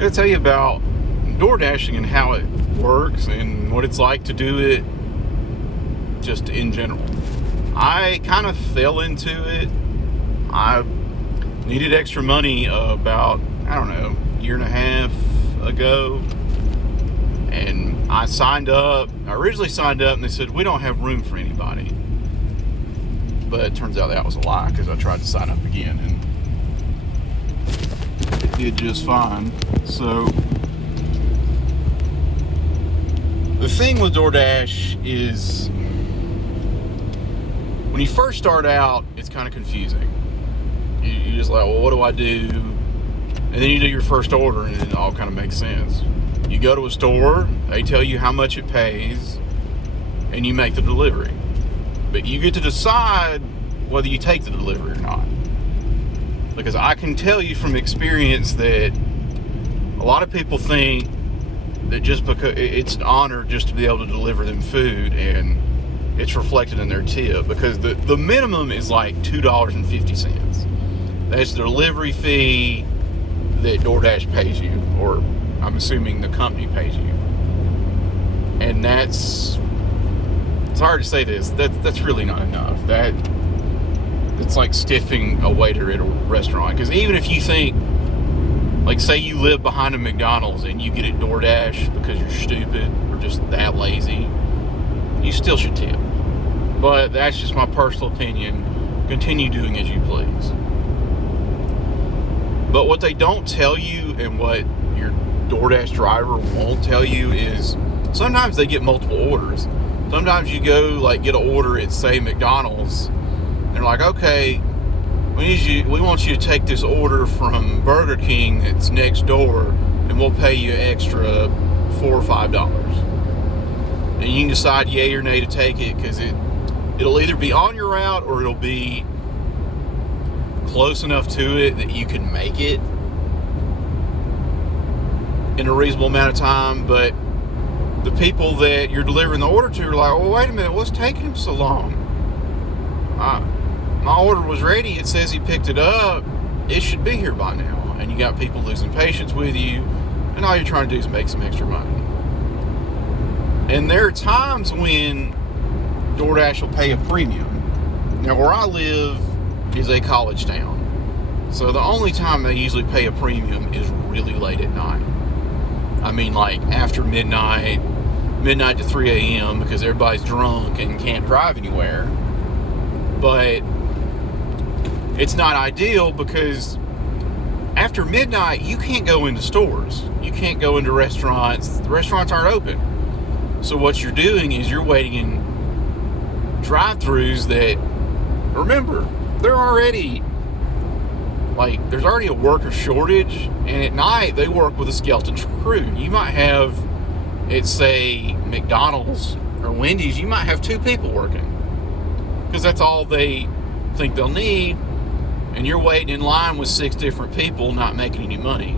going to tell you about DoorDashing and how it works and what it's like to do it just in general. I kind of fell into it. I needed extra money about, a year and a half ago. And I signed up. I originally signed up and they said, we don't have room for anybody. But it turns out that was a lie because I tried to sign up again and it did just fine. So the thing with DoorDash is when you first start out, it's kind of confusing. You're just like, well, what do I do? And then you do your first order and it all kind of makes sense. You go to a store, they tell you how much it pays, and you make the delivery. But you get to decide whether you take the delivery or not. Because I can tell you from experience that a lot of people think that just because it's an honor just to be able to deliver them food and it's reflected in their tip, because the minimum is like $2.50. That's the delivery fee that DoorDash pays you, or I'm assuming the company pays you. And it's hard to say this, that's really not enough. It's like stiffing a waiter at a restaurant. Because even if you think, like say you live behind a McDonald's and you get it DoorDash because you're stupid or just that lazy, you still should tip. But that's just my personal opinion. Continue doing as you please. But what they don't tell you and what your DoorDash driver won't tell you is sometimes they get multiple orders. Sometimes you go like get an order at say McDonald's and they're like, okay, we want you to take this order from Burger King that's next door and we'll pay you extra $4 or $5. And you can decide yay or nay to take it because it'll either be on your route or it'll be close enough to it that you can make it in a reasonable amount of time. But the people that you're delivering the order to are like, well, wait a minute, what's taking him so long? My order was ready. It says he picked it up. It should be here by now. And you got people losing patience with you, and all you're trying to do is make some extra money. And there are times when DoorDash will pay a premium. Now, where I live is a college town. So the only time they usually pay a premium is really late at night. I mean, like after midnight to 3 a.m. because everybody's drunk and can't drive anywhere. But it's not ideal because after midnight, you can't go into stores. You can't go into restaurants. The restaurants aren't open. So what you're doing is you're waiting in drive-thrus that, remember, there's already a worker shortage, and at night they work with a skeleton crew. You might have, at say McDonald's or Wendy's, you might have 2 people working because that's all they think they'll need, and you're waiting in line with 6 different people not making any money,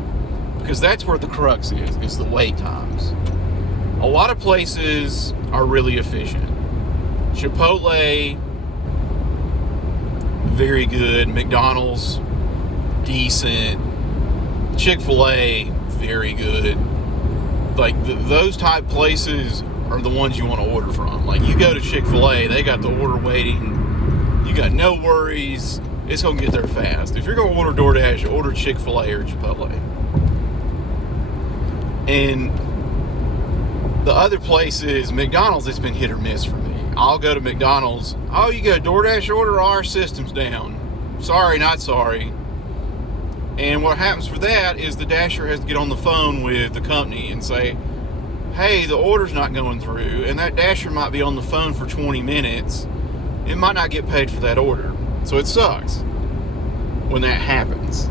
because that's where the crux is the wait times. A lot of places are really efficient. Chipotle, very good. McDonald's, decent. Chick-fil-A, very good. Like those type places are the ones you want to order from. Like you go to Chick-fil-A, they got the order waiting. You got no worries. It's going to get there fast. If you're going to order DoorDash, order Chick-fil-A or Chipotle. And the other places, McDonald's, it's been hit or miss for me. I'll go to McDonald's. Oh, you got a DoorDash order? Our system's down. Sorry, not sorry. And what happens for that is the dasher has to get on the phone with the company and say, hey, the order's not going through. And that dasher might be on the phone for 20 minutes. It might not get paid for that order. So it sucks when that happens.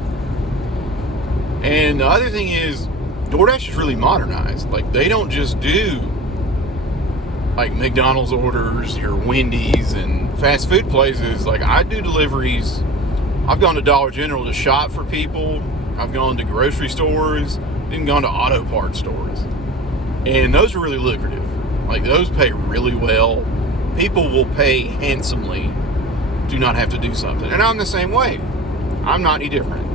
And the other thing is, DoorDash is really modernized. Like, they don't just do like McDonald's orders, your Wendy's and fast food places. Like, I do deliveries. I've gone to Dollar General to shop for people. I've gone to grocery stores, even gone to auto parts stores. And those are really lucrative. Like, those pay really well. People will pay handsomely to not have to do something. And I'm the same way. I'm not any different.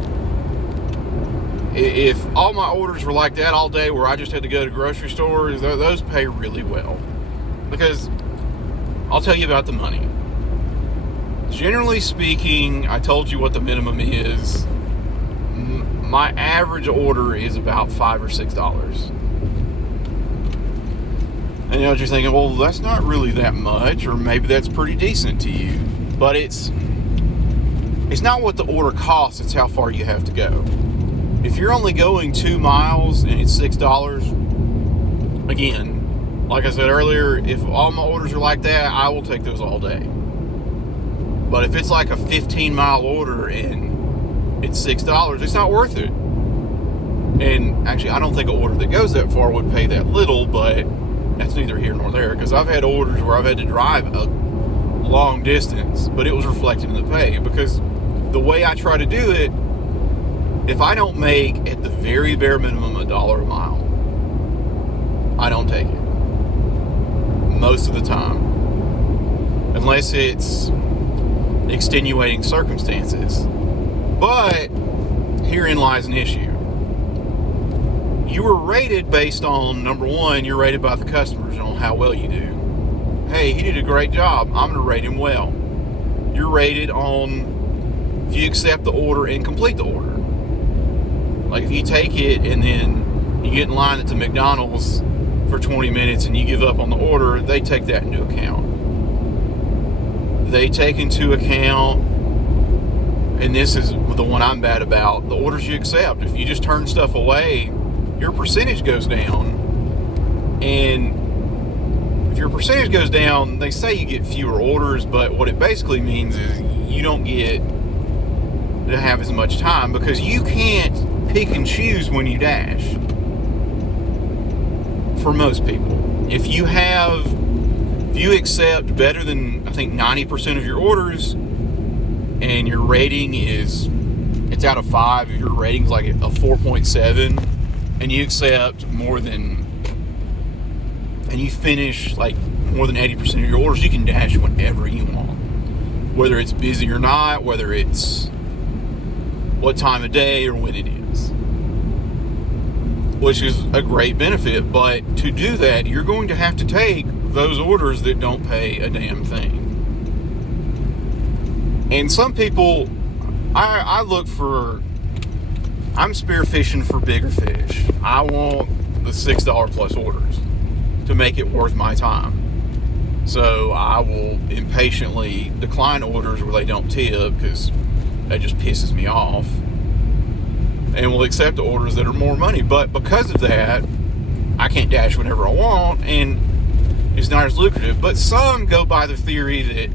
If all my orders were like that all day, where I just had to go to grocery stores, those pay really well. Because I'll tell you about the money. Generally speaking, I told you what the minimum is. My average order is about $5 or $6. And you know what you're thinking, well, that's not really that much, or maybe that's pretty decent to you. But it's not what the order costs, it's how far you have to go. If you're only going 2 miles and it's $6, again, like I said earlier, if all my orders are like that, I will take those all day. But if it's like a 15-mile order and it's $6, it's not worth it. And actually, I don't think an order that goes that far would pay that little, but that's neither here nor there, because I've had orders where I've had to drive a long distance, but it was reflected in the pay, because the way I try to do it, if I don't make at the very bare minimum $1 a mile, I don't take it. Most of the time. Unless it's extenuating circumstances. But herein lies an issue. You were rated based on, number one, you're rated by the customers on how well you do. Hey, he did a great job, I'm going to rate him well. You're rated on if you accept the order and complete the order. Like if you take it and then you get in line at the McDonald's for 20 minutes and you give up on the order, they take that into account. They take into account, and this is the one I'm bad about, the orders you accept. If you just turn stuff away, your percentage goes down. And if your percentage goes down, they say you get fewer orders, but what it basically means is you don't get to have as much time, because you can't pick and choose when you dash. For most people, if you accept better than, I think, 90% of your orders, and your rating is, it's out of 5, your rating's like a 4.7, and you accept more than, and you finish like more than 80% of your orders, you can dash whenever you want, whether it's busy or not, whether it's what time of day or when it is, which is a great benefit. But to do that, you're going to have to take those orders that don't pay a damn thing. And some people, I'm spearfishing for bigger fish. I want the $6 plus orders to make it worth my time. So I will impatiently decline orders where they don't tip, because that just pisses me off, and will accept the orders that are more money. But because of that, I can't dash whenever I want, and it's not as lucrative. But some go by the theory that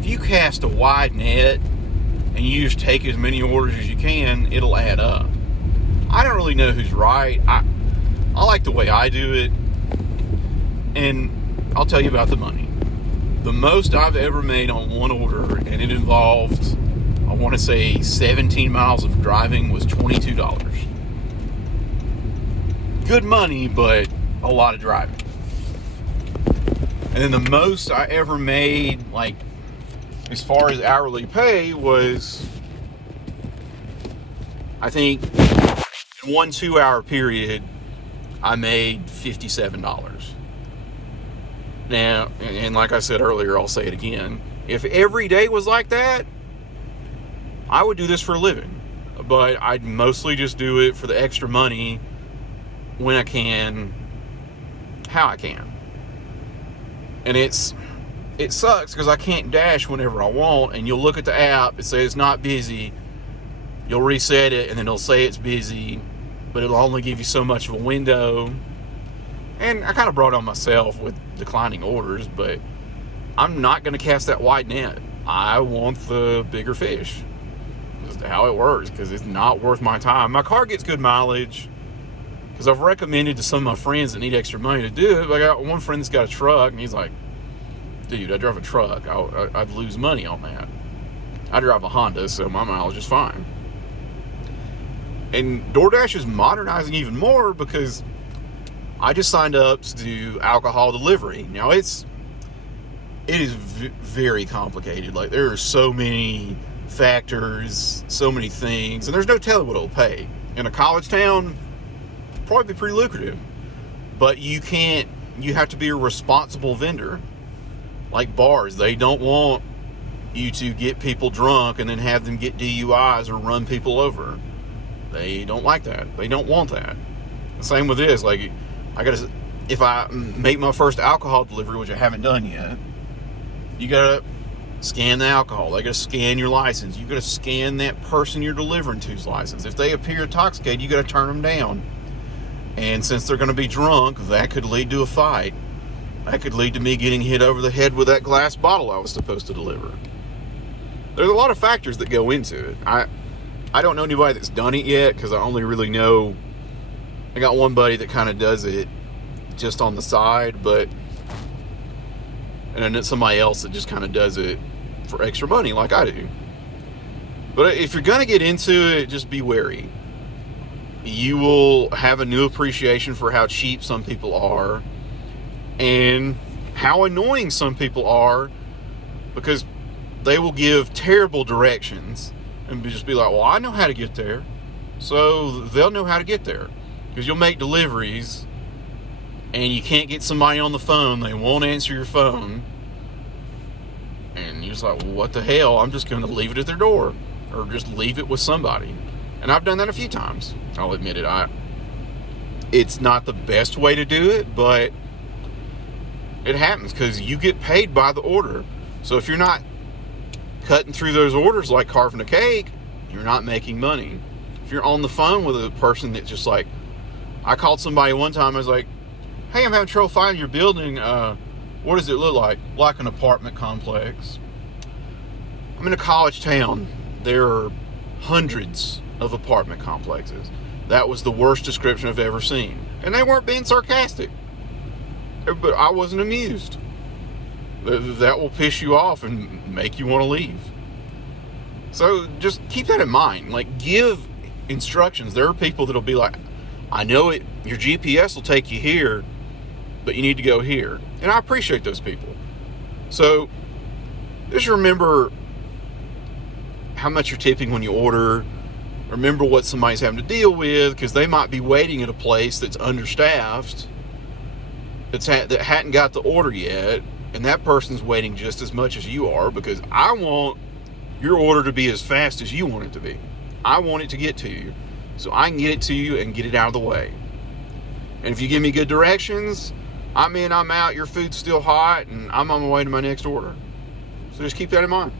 if you cast a wide net and you just take as many orders as you can, it'll add up. I don't really know who's right. I like the way I do it, and I'll tell you about the money. The most I've ever made on one order, and it involved, I want to say 17 miles of driving, was $22. Good money, but a lot of driving. And then the most I ever made, like, as far as hourly pay, was, I think, in one 2-hour period, I made $57. Now, and like I said earlier, I'll say it again, if every day was like that, I would do this for a living. But I'd mostly just do it for the extra money, when I can, how I can. And it sucks because I can't dash whenever I want, and you'll look at the app, it says it's not busy, you'll reset it, and then it'll say it's busy, but it'll only give you so much of a window. And I kind of brought on myself with declining orders, but I'm not going to cast that wide net. I want the bigger fish. That's how it works, because it's not worth my time. My car gets good mileage, because I've recommended to some of my friends that need extra money to do it. But I got one friend that's got a truck, and he's like, dude, I drive a truck. I'd lose money on that. I drive a Honda, so my mileage is fine. And DoorDash is modernizing even more, because I just signed up to do alcohol delivery. Now, it is very complicated. Like, there are so many factors, so many things, and there's no telling what it'll pay. In a college town, probably be pretty lucrative, but you have to be a responsible vendor. Like bars, they don't want you to get people drunk and then have them get DUIs or run people over. They don't like that. They don't want that. The same with this. Like, if I make my first alcohol delivery, which I haven't done yet, you gotta scan the alcohol. They gotta scan your license. You gotta scan that person you're delivering to's license. If they appear intoxicated, you gotta turn them down. And since they're gonna be drunk, that could lead to a fight. That could lead to me getting hit over the head with that glass bottle I was supposed to deliver. There's a lot of factors that go into it. I don't know anybody that's done it yet, because I only really know, I got one buddy that kind of does it just on the side, and then somebody else that just kind of does it for extra money like I do. But if you're going to get into it, just be wary. You will have a new appreciation for how cheap some people are and how annoying some people are, because they will give terrible directions and just be like, well, I know how to get there, so they'll know how to get there. Because you'll make deliveries and you can't get somebody on the phone, they won't answer your phone, and you're just like, well, what the hell, I'm just going to leave it at their door, or just leave it with somebody. And I've done that a few times, I'll admit it. It's not the best way to do it, but it happens because you get paid by the order. So if you're not cutting through those orders like carving a cake, you're not making money. If you're on the phone with a person that's just like, I called somebody one time, I was like, hey, I'm having trouble finding your building. What does it look like? Like an apartment complex. I'm in a college town. There are hundreds of apartment complexes. That was the worst description I've ever seen. And they weren't being sarcastic. But I wasn't amused. That will piss you off and make you want to leave. So just keep that in mind. Like, give instructions. There are people that'll be like, I know it, your GPS will take you here, but you need to go here. And I appreciate those people. So just remember how much you're tipping when you order. Remember what somebody's having to deal with, because they might be waiting at a place that's understaffed, that hadn't got the order yet, and that person's waiting just as much as you are, because I want your order to be as fast as you want it to be. I want it to get to you, so I can get it to you and get it out of the way. And if you give me good directions, I'm in, I'm out, your food's still hot, and I'm on my way to my next order. So just keep that in mind.